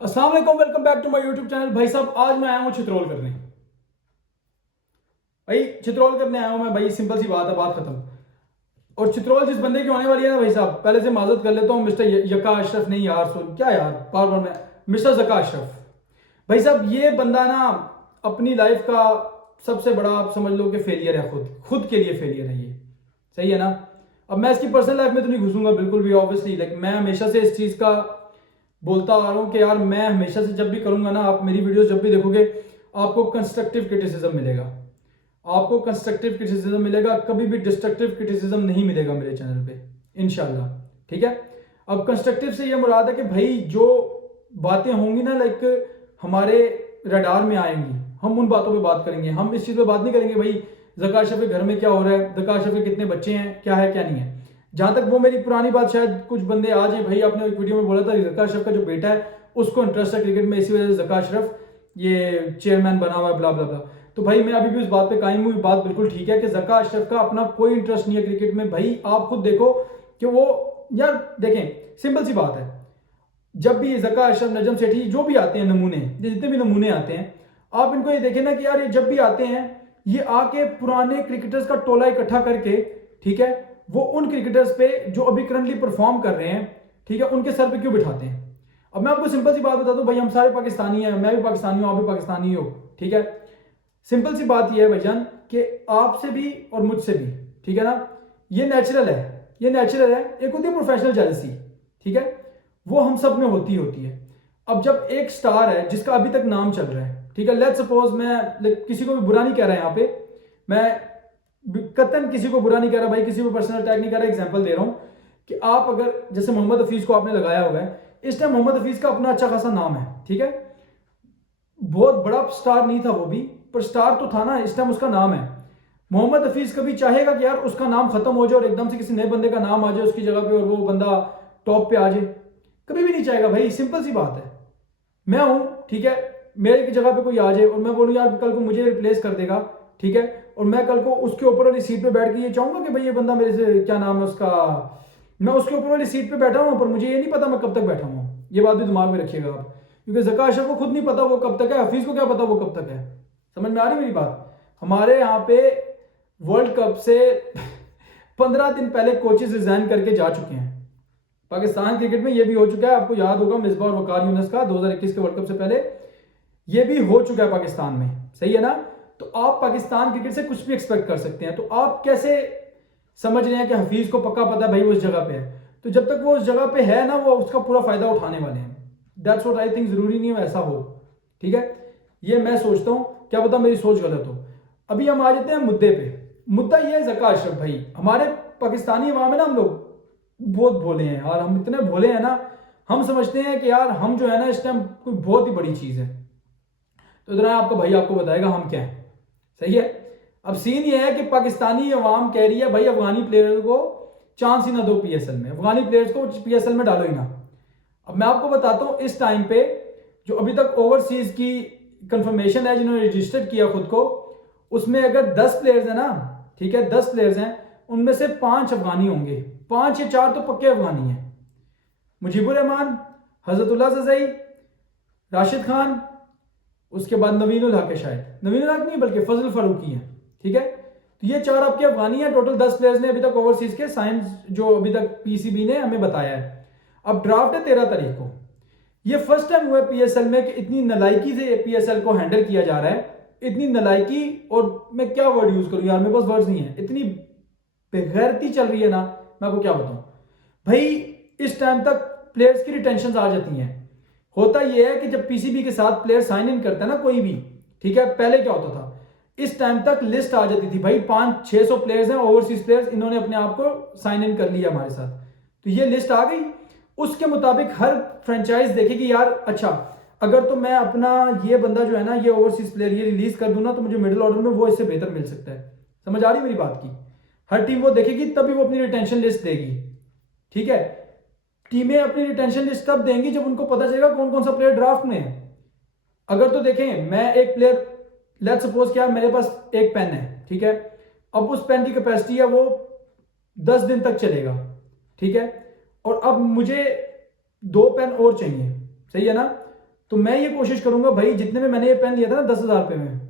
अस्सलाम वालेकुम, welcome back to my YouTube channel. भाई साहब, आज मैं आया हूँ चित्रोल करने। भाई चित्रोल करने आया हूँ मैं। भाई सिंपल सी बात है, बात खत्म। और चित्रोल जिस बंदे की होने वाली है ना भाई साहब, पहले से माजरत कर लेता हूँ। मिस्टर यका अशरफ, नहीं यार सुन क्या यार, बार बार मैं मिस्टर जका अशरफ। भाई साहब ये बंदा ना अपनी लाइफ का सबसे बड़ा, आप समझ लो कि फेलियर है। खुद खुद के लिए फेलियर है ये। सही है ना। अब मैं इसकी पर्सनल लाइफ में तो नहीं घुसूंगा बिल्कुल भी, ऑब्वियसली। लाइक मैं हमेशा से इस चीज़ का बोलता आ रहा हूँ कि यार मैं हमेशा से जब भी करूंगा ना, आप मेरी वीडियोस जब भी देखोगे आपको कंस्ट्रक्टिव क्रिटिसिज्म मिलेगा। आपको कंस्ट्रक्टिव क्रिटिसिज्म मिलेगा, कभी भी डिस्ट्रक्टिव क्रिटिसिज्म नहीं मिलेगा मेरे चैनल पे, इंशाल्लाह। ठीक है। अब कंस्ट्रक्टिव से ये मुराद है कि भाई जो बातें होंगी ना, लाइक हमारे रडार में आएंगी, हम उन बातों पे बात करेंगे। हम इस चीज़ पे बात नहीं करेंगे भाई ज़का अशरफ के घर में क्या हो रहा है, ज़का अशरफ के कितने बच्चे हैं, क्या है क्या नहीं है। जहां तक वो मेरी पुरानी बात, शायद कुछ बंदे आ जाए, भाई आपने एक वीडियो में बोला था ज़का अशरफ का जो बेटा है उसको इंटरेस्ट है क्रिकेट में, इसी वजह से ज़का अशरफ ये चेयरमैन बना हुआ है, ब्ला ब्ला ब्ला। तो भाई मैं अभी भी उस बात पे कायम हूँ, बात बिल्कुल ठीक है कि ज़का अशरफ का अपना कोई इंटरेस्ट नहीं है क्रिकेट में। भाई आप खुद देखो कि वो, यार देखें सिंपल सी बात है, जब भी ज़का अशरफ, नजम सेठी, जो भी आते हैं नमूने, जितने भी नमूने आते हैं, आप इनको ये देखें ना कि यार ये जब भी आते हैं ये आके पुराने क्रिकेटर्स का टोला इकट्ठा करके, ठीक है, वो उन क्रिकेटर्स पे जो अभी करंटली परफॉर्म कर रहे हैं, ठीक है, उनके सर पे क्यों बिठाते हैं। अब मैं आपको सिंपल सी बात बता दूं, भाई हम सारे पाकिस्तानी हैं, मैं भी पाकिस्तानी हूं, आप भी पाकिस्तानी हो, ठीक है। सिंपल सी बात यह है भाईजान कि आपसे भी और मुझसे भी, ठीक है ना, ये नेचुरल है, ये नेचुरल है। एक होती है प्रोफेशनल जेलसी, ठीक है, वो हम सब में होती होती है। अब जब एक स्टार है जिसका अभी तक नाम चल रहा है, ठीक है, लेट्स सपोज, मैं किसी को भी बुरा नहीं कह रहा यहाँ पे, मैं कतन किसी को बुरा नहीं कह रहा भाई, किसी को पर्सनल अटैक नहीं कर रहा, एग्जांपल दे रहा हूँ कि आप अगर जैसे मोहम्मद हफीज को आपने लगाया हुआ है, इस टाइम मोहम्मद हफीज का अपना अच्छा खासा नाम है, ठीक है, बहुत बड़ा स्टार नहीं था वो भी, पर स्टार तो था ना, इस टाइम उसका नाम है। मोहम्मद हफीज कभी चाहेगा कि यार उसका नाम खत्म हो जाए और एकदम से किसी नए बंदे का नाम आ जाए उसकी जगह पे और वो बंदा टॉप पे आ जाए? कभी भी नहीं चाहेगा भाई, सिंपल सी बात है। मैं हूं, ठीक है, मेरे की जगह पे कोई आ जाए और मैं बोलूं यार कल को मुझे रिप्लेस कर देगा, ठीक है, और मैं कल को उसके ऊपर वाली सीट पे बैठ के ये चाहूंगा कि भाई ये बंदा मेरे से, क्या नाम है उसका, मैं उसके ऊपर वाली सीट पे बैठा हूं, पर मुझे ये नहीं पता मैं कब तक बैठा हूं। ये बात भी दिमाग में रखिएगा आप, क्योंकि ज़का अशरफ को खुद नहीं पता वो कब तक है, हफीज को क्या पता वो कब तक है। समझ में आ रही मेरी बात। हमारे यहाँ पे वर्ल्ड कप से 15 दिन पहले कोचेज रिजाइन करके जा चुके हैं। पाकिस्तान क्रिकेट में ये भी हो चुका है, आपको याद होगा मिसबा और वकार यूनुस का 2021 के वर्ल्ड कप से पहले ये भी हो चुका है पाकिस्तान में। सही है ना। तो आप पाकिस्तान क्रिकेट से कुछ भी एक्सपेक्ट कर सकते हैं। तो आप कैसे समझ रहे हैं कि हफीज को पक्का पता है भाई वो उस जगह पे है? तो जब तक वो उस जगह पे है ना, वो उसका पूरा फायदा उठाने वाले हैं। That's what I think. जरूरी नहीं हो ऐसा हो, ठीक है, ये मैं सोचता हूं, क्या पता मेरी सोच गलत हो। अभी हम आ जाते हैं मुद्दे पे। मुद्दा ये है ज़का अशरफ भाई, हमारे पाकिस्तानी अवाम है ना, हम लोग बहुत भोले हैं और हम इतने भोले हैं ना, हम समझते हैं कि यार हम जो है ना इस टाइम कोई बहुत ही बड़ी चीज़ है। तो इधर आपका भाई आपको बताएगा हम क्या है। सही है। अब सीन ये है कि पाकिस्तानी अवाम कह रही है भाई अफगानी प्लेयर को चांस ही ना दो पीएसएल में, अफगानी प्लेयर्स को पीएसएल में डालो ही ना। अब मैं आपको बताता हूं इस टाइम पे जो अभी तक ओवरसीज की कंफर्मेशन है जिन्होंने रजिस्टर किया खुद को, उसमें अगर 10 प्लेयर्स हैं ना, ठीक है, 10 प्लेयर्स हैं, उनमें से 5 अफगानी होंगे, 5 या 4 तो पक्के अफगानी हैं। मुजीबुर रहमान, हजरतुल्ला जजई, राशिद खान, उसके बाद नवीनुल हक है, शायद नवीनुल हक नहीं बल्कि फजल फारूकी है, ठीक है। तो ये 4 आपके अफगानी हैं। टोटल 10 प्लेयर्स ने अभी तक ओवरसीज के साइंस जो अभी तक पीसीबी ने हमें बताया है। अब ड्राफ्ट है 13 तारीख को। ये फर्स्ट टाइम हुआ है पीएसएल में कि इतनी नलायकी से पीएसएल को हैंडल किया जा रहा है। इतनी नलायकी, और मैं क्या वर्ड यूज करूं यार, मेरे पास वर्ड्स नहीं है, इतनी बेगैरती चल रही है ना, मैं आपको क्या बताऊं भाई। इस टाइम तक प्लेयर्स की रिटेंशन आ जाती हैं। होता यह है कि जब पीसीबी के साथ प्लेयर साइन इन करता है ना कोई भी, ठीक है, पहले क्या होता था, इस टाइम तक लिस्ट आ जाती थी भाई 500-600 प्लेयर्स हैं ओवरसीज प्लेयर्स, इन्होंने अपने आप को साइन इन कर लिया हमारे साथ, तो ये लिस्ट आ गई। उसके मुताबिक हर फ्रेंचाइज देखेगी यार, अच्छा अगर तो मैं अपना ये बंदा जो है ना, ये ओवरसीज प्लेयर ये रिलीज कर दूं ना, तो मुझे मिडिल ऑर्डर में वो इससे बेहतर मिल सकता है। समझ आ रही मेरी बात की। हर टीम वो देखेगी तभी वो अपनी रिटेंशन लिस्ट देगी, ठीक है। टीमें अपनी रिटेंशन लिस्ट तब देंगी जब उनको पता चलेगा कौन कौन सा प्लेयर ड्राफ्ट में है। अगर तो देखें, मैं एक प्लेयर, लेट्स सपोज क्या मेरे पास एक पेन है, ठीक है, अब उस पेन की कैपेसिटी है वो 10 दिन तक चलेगा, ठीक है, और अब मुझे 2 पेन और चाहिए, सही है ना। तो मैं ये कोशिश करूंगा भाई, जितने में मैंने ये पेन लिया था ना 10,000 रुपये में,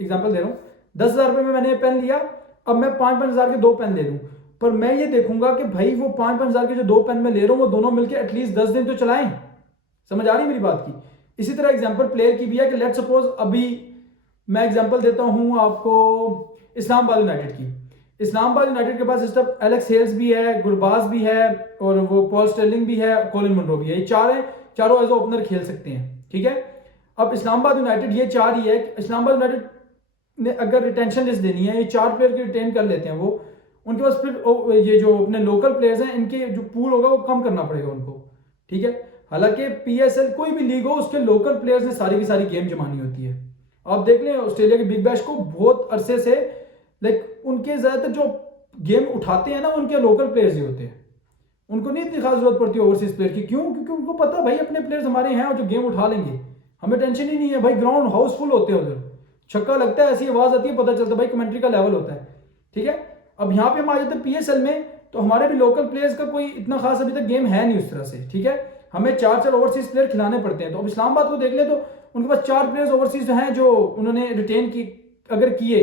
एग्जाम्पल दे रहा हूँ, 10,000 रुपये में मैंने ये पेन लिया, अब मैं 5-5 हज़ार के 2 पेन ले लूँ, पर मैं ये देखूंगा कि भाई वो 5-5 हज़ार के जो 2 पेन मैं ले रहा हूँ वो दोनों मिलकर एटलीस्ट 10 दिन तो चलाएं। समझ आ रही मेरी बात की? इसी तरह एग्जाम्पल प्लेयर की भी है कि लेट सपोज अभी मैं एग्जाम्पल देता हूँ आपको इस्लामाबाद यूनाइटेड की। इस्लामाबाद यूनाइटेड के पास इस तरफ एलेक्स हेल्स भी है, गुरबाज भी है, और वो पॉल स्टर्लिंग भी है, कॉलिन मुनरो भी है। ये चार हैं, चारों एज ओपनर खेल सकते हैं, ठीक है। अब इस्लामाबाद यूनाइटेड ये चार ही है, इस्लामाबाद यूनाइटेड ने अगर रिटेंशन लिस्ट देनी है, ये चार प्लेयर की रिटेन कर लेते हैं वो, उनके पास फिर ये जो अपने लोकल प्लेयर्स हैं इनके जो पूल होगा वो कम करना पड़ेगा उनको, ठीक है। हालांकि पीएसएल कोई भी लीग हो उसके लोकल प्लेयर्स ने सारी की सारी गेम जमानी होती है। आप देख लें ऑस्ट्रेलिया के बिग बैश को बहुत अरसे से लाइक उनके ज़्यादातर जो गेम उठाते हैं ना उनके लोकल प्लेयर्स ही होते हैं, उनको नहीं इतनी खास जरूरत पड़ती ओवरसीज प्लेयर की। क्यों? क्योंकि उनको पता भाई अपने प्लेयर्स हमारे हैं और जो गेम उठा लेंगे, हमें टेंशन ही नहीं है भाई। ग्राउंड हाउसफुल होते हैं, उधर छक्का लगता है, ऐसी आवाज आती है, पता चलता है भाई कमेंट्री का लेवल होता है, ठीक है। अब यहाँ पे हम आ जाते हैं पीएसएल में, तो हमारे भी लोकल प्लेयर्स का कोई इतना खास अभी तक गेम है नहीं उस तरह से, ठीक है। हमें 4-4 ओवरसीज प्लेयर खिलाने पड़ते हैं। तो अब इस्लामाबाद को देख ले तो उनके पास 4 प्लेयर्स ओवरसीज हैं जो उन्होंने रिटेन की अगर किए,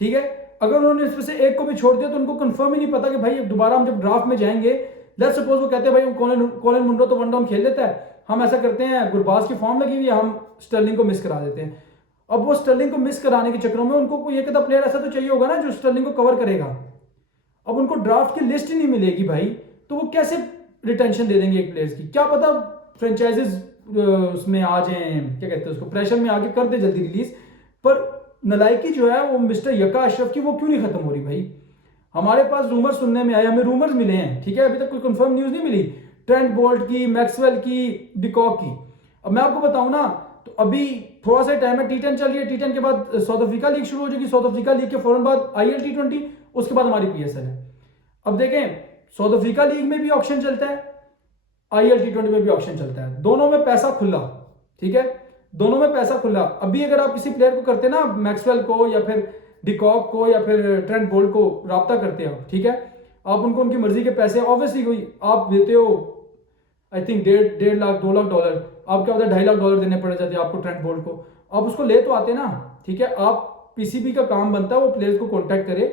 ठीक है। अगर उन्होंने इसमें से एक को भी छोड़ दिया तो उनको कंफर्म ही नहीं पता कि भाई दोबारा हम जब ड्राफ्ट में जाएंगे, लेट्स सपोज वो कहते हैं भाई कॉलिन मुनरो तो वन डाउन खेल लेता है, हम ऐसा करते हैं गुरबाज की फॉर्म लगी हुई है, हम स्टर्लिंग को मिस करा देते हैं। अब वो स्टर्लिंग को मिस कराने के चक्करों में उनको कोई एक आधा प्लेयर ऐसा तो चाहिए होगा ना जो स्टर्लिंग को कवर करेगा। अब उनको ड्राफ्ट की लिस्ट ही नहीं मिलेगी भाई, तो वो कैसे रिटेंशन दे देंगे एक प्लेयर्स की? क्या पता फ्रेंचाइजेस उसमें आ जाए, क्या कहते हैं उसको, प्रेशर में आके कर दे जल्दी रिलीज। पर नलायकी जो है वो मिस्टर यका अशरफ की वो क्यों नहीं खत्म हो रही भाई? हमारे पास रूमर्स सुनने में आए, हमें रूमर्स मिले हैं, ठीक है, अभी तक कोई कंफर्म न्यूज नहीं मिली, ट्रेंट बोल्ट की, मैक्सवेल की, डिकॉक की। अब मैं आपको बताऊं ना, तो अभी थोड़ा सा टाइम है, T10 चल रही है, T10 के बाद साउथ अफ्रीका लीग शुरू हो जाएगी, साउथ अफ्रीका लीग के फौरन बाद IL T20, उसके बाद हमारी PSL है। अब देखें साउथ अफ्रीका लीग में भी ऑक्शन चलता है, IL T20 में भी ऑक्शन चलता है, दोनों में पैसा खुला, ठीक है, दोनों में पैसा खुला। अभी अगर आप किसी प्लेयर को करते ना, मैक्सवेल को या फिर डिकॉक को या फिर ट्रेंट बोल्ट को राब्ता करते हो, ठीक है, आप उनको उनकी मर्जी के पैसे ऑब्वियसली कोई आप देते हो, I think 1.5 lakh 2 lakh dollar, आप क्या होता है $2.5 लाख देने पड़ जाते हैं आपको ट्रेंट बोल्ट को, आप उसको ले तो आते ना, ठीक है। आप पीसीबी का काम बनता है वो प्लेयर्स को कॉन्टैक्ट करे,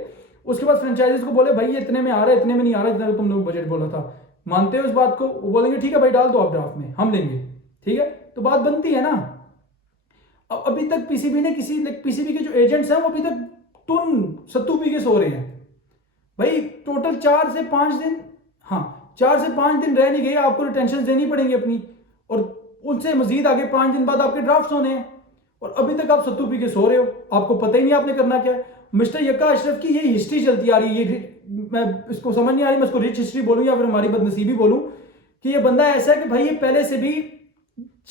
उसके बाद फ्रेंचाइजीज को बोले भाई ये इतने में आ रहा है, इतने में नहीं आ रहा, इतना तुमने बजट बोला था, मानते हो इस बात को? वो बोलेंगे ठीक है भाई डाल दो आप ड्राफ्ट में, हम लेंगे, ठीक है, तो बात बनती है ना। अब अभी तक पीसीबी ने पीसीबी के जो एजेंट्स हैं वो अभी तक सत्तू पी के सो रहे हैं भाई। टोटल 4 से 5 दिन, हाँ 4 से 5 दिन रह नहीं गए, आपको रिटेंशन देनी पड़ेंगी अपनी, और उनसे मजीद आगे 5 दिन बाद आपके ड्राफ्ट होने हैं, और अभी तक आप सत्तू पी के सो रहे हो, आपको पता ही नहीं आपने करना क्या है। मिस्टर यक्का अशरफ की ये हिस्ट्री चलती आ रही है, ये मैं इसको समझ नहीं आ रही, मैं इसको रिच हिस्ट्री बोलूं या फिर हमारी बदनसीबी बोलूं, कि ये बंदा ऐसा है कि भाई ये पहले से भी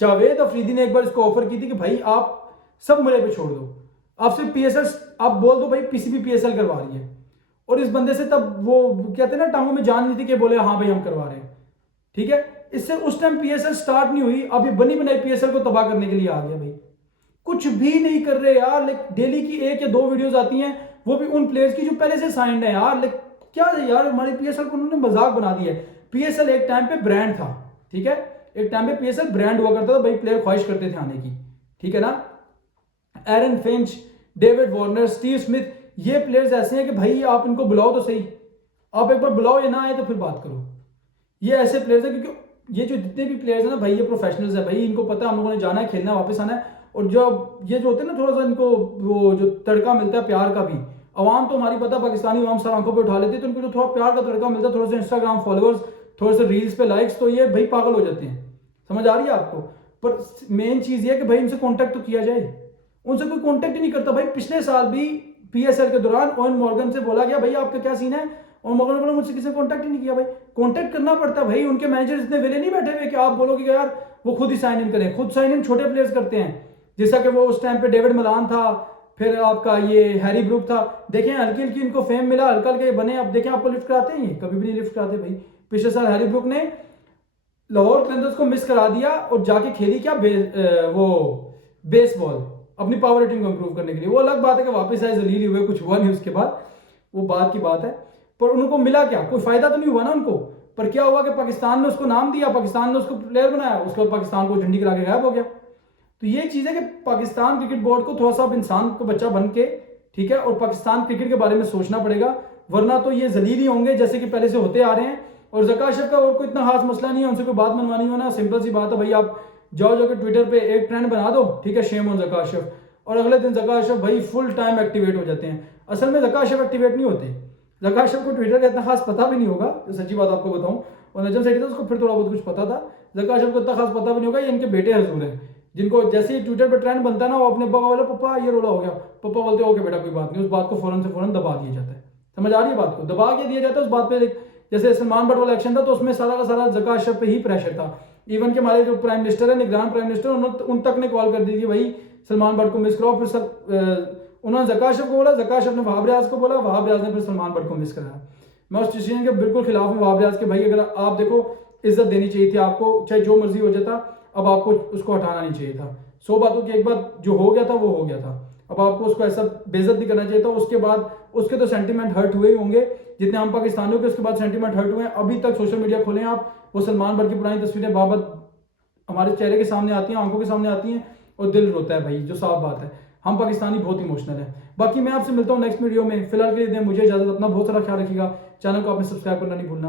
जावेद अफरीदी ने एक बार इसको ऑफर की थी कि भाई आप सब मेरे पे छोड़ दो, आप सिर्फ पीएसएल आप बोल दो भाई पीसीबी पीएसएल करवा रही है, और इस बंदे से तब वो कहते हैं ना टांगों में जान नहीं थी कि बोले हाँ भाई हम करवा रहे हैं, ठीक है। इससे उस टाइम पीएसएल स्टार्ट नहीं हुई, अब ये बनी बनाई पीएसएल को तबाह करने के लिए आ गया भाई। कुछ भी नहीं कर रहे यार, लाइक डेली की 1 या 2 वीडियोस आती हैं, वो भी उन प्लेयर्स की जो पहले से साइंड है यार। लाइक क्या है यार, हमारी पीएसएल को उन्होंने मजाक बना दिया है। पीएसएल एक टाइम पे ब्रांड था, ठीक है, एक टाइम पे पीएसएल ब्रांड हुआ करता था भाई, प्लेयर ख्वाहिश करते थे आने की, ठीक है ना। Aaron Finch, David Warner, Steve Smith, ये प्लेयर्स ऐसे हैं कि भाई आप इनको बुलाओ तो सही, आप एक बार बुलाओ, ये ना आए तो फिर बात करो। ये ऐसे प्लेयर्स हैं क्योंकि ये जो जितने भी प्लेयर्स हैं ना भाई, ये प्रोफेशनल्स हैं भाई, इनको पता है हम लोगों ने जाना है, खेलना है, वापस आना है। और जो ये जो होते हैं ना थोड़ा सा इनको वो जो तड़का मिलता है प्यार का भी, अवाम तो हमारी पता पाकिस्तानी अवाम सर आंखों पे उठा लेती है, तो इनको जो थोड़ा प्यार का तड़का मिलता है, थोड़ा सा इंस्टाग्राम फॉलोअर्स, थोड़े से रील्स पे लाइक्स, तो ये भाई पागल हो जाते हैं। समझ आ रही है आपको? पर मेन चीज ये है कि भाई उनसे कॉन्टैक्ट तो किया जाए, उनसे कोई कॉन्टैक्ट ही नहीं करता भाई। पिछले साल भी पीएसएल के दौरान ओवन मॉर्गन से बोला गया भाई आपका क्या सीन है, और मॉर्गन ने बोला मुझसे किसी ने कॉन्टैक्ट ही नहीं किया। भाई कॉन्टैक्ट करना पड़ता है भाई, उनके मैनेजर इतने वेले नहीं बैठे हुए कि आप बोलोगे कि यार वो खुद ही साइन इन करें। खुद साइन इन छोटे प्लेयर्स करते हैं, जैसा कि वो उस टाइम पे डेविड मलान था, फिर आपका ये हैरी ब्रूक था। देखें हल्की हल्की इनको फेम मिला, हल्का हल्का ये बने, अब देखें आपको लिफ्ट कराते हैं, ये कभी भी नहीं लिफ्ट कराते भाई। पिछले साल हैरी ब्रूक ने लाहौर कलंदर्स को मिस करा दिया और जाके खेली क्या वो बेसबॉल, अपनी पावर रेटिंग को इंप्रूव करने के लिए। वो अलग बात है कि वापस आए जलील हुए, कुछ हुआ नहीं उसके बाद, वो बात की बात है। पर उनको मिला क्या? कोई फायदा तो नहीं हुआ ना उनको। पर क्या हुआ कि पाकिस्तान ने उसको नाम दिया, पाकिस्तान ने उसको प्लेयर बनाया, उसके बाद पाकिस्तान को झंडी करा के गायब हो गया। तो ये चीज़ है कि पाकिस्तान क्रिकेट बोर्ड को थोड़ा सा अब इंसान को बच्चा बन के, ठीक है, और पाकिस्तान क्रिकेट के बारे में सोचना पड़ेगा, वरना तो ये जलील ही होंगे जैसे कि पहले से होते आ रहे हैं। और ज़का अशरफ का और कोई इतना खास मसला नहीं है, उनसे कोई बात मनवानी हो ना, सिंपल सी बात है भाई, आप जाओ जाकर ट्विटर पे एक ट्रेंड बना दो, ठीक है, शेम ऑन ज़का अशरफ, और अगले दिन ज़का अशरफ भाई फुल टाइम एक्टिवेट हो जाते हैं। असल में ज़का अशरफ एक्टिवेट नहीं होते, ज़का अशरफ को ट्विटर का इतना खास पता भी नहीं होगा, तो सच्ची बात आपको बताऊं, और नजम सेठी था उसको फिर थोड़ा बहुत कुछ पता था, ज़का अशरफ को इतना खास पता भी नहीं होगा। ये इनके बेटे हजूर हैं, जिनको जैसे ही ट्विटर पर ट्रेंड बनता है ना, वो अपने पापा बोले पापा ये रोला हो गया, पापा बोलते ओके बेटा कोई बात नहीं, उस बात को फौरन से फौरन दबा दिया जाता है। समझ आ रही है बात को, दबा के दिया जाता है उस बात पे। जैसे सलमान भट्ट वाला एक्शन था तो उसमें सारा का सारा ज़का अशरफ पे ही प्रेशर था। इवन के हमारे जो प्राइम मिनिस्टर है, निगरान प्राइम मिनिस्टर, उन तक ने कॉल कर दी थी भाई सलमान भट्ट को मिस करो। फिर उन्होंने ज़का अशरफ को बोला, ज़का अशरफ ने वहाब रियाज को बोला, वहाब रियाज ने फिर सलमान भट्ट को मिस कराया। मैं उस डिसीजन के बिल्कुल खिलाफ हूँ वहाब रियाज के। भाई अगर आप देखो, इज्जत देनी चाहिए थी आपको, चाहे जो मर्जी हो जाता, अब आपको उसको हटाना नहीं चाहिए था। 100 बातों की एक बात, जो हो गया था वो हो गया था, अब आपको उसको ऐसा बेइज्जत नहीं करना चाहिए था। उसके बाद उसके तो सेंटीमेंट हर्ट हुए ही होंगे जितने हम पाकिस्तानियों के उसके बाद सेंटीमेंट हर्ट हुए हैं। अभी तक सोशल मीडिया खोलें आप, वो सलमान भट्ट की पुरानी तस्वीरें बाबत हमारे चेहरे के सामने आती हैं, आंखों के सामने आती हैं, और दिल रोता है भाई, जो साफ बात है। हम पाकिस्तानी बहुत इमोशनल है। बाकी मैं आपसे मिलता हूँ नेक्स्ट वीडियो में, फिलहाल के लिए दें मुझे इजाजत, अपना बहुत सारा ख्याल रखिएगा, चैनल को आपने सब्सक्राइब करना नहीं भूलना।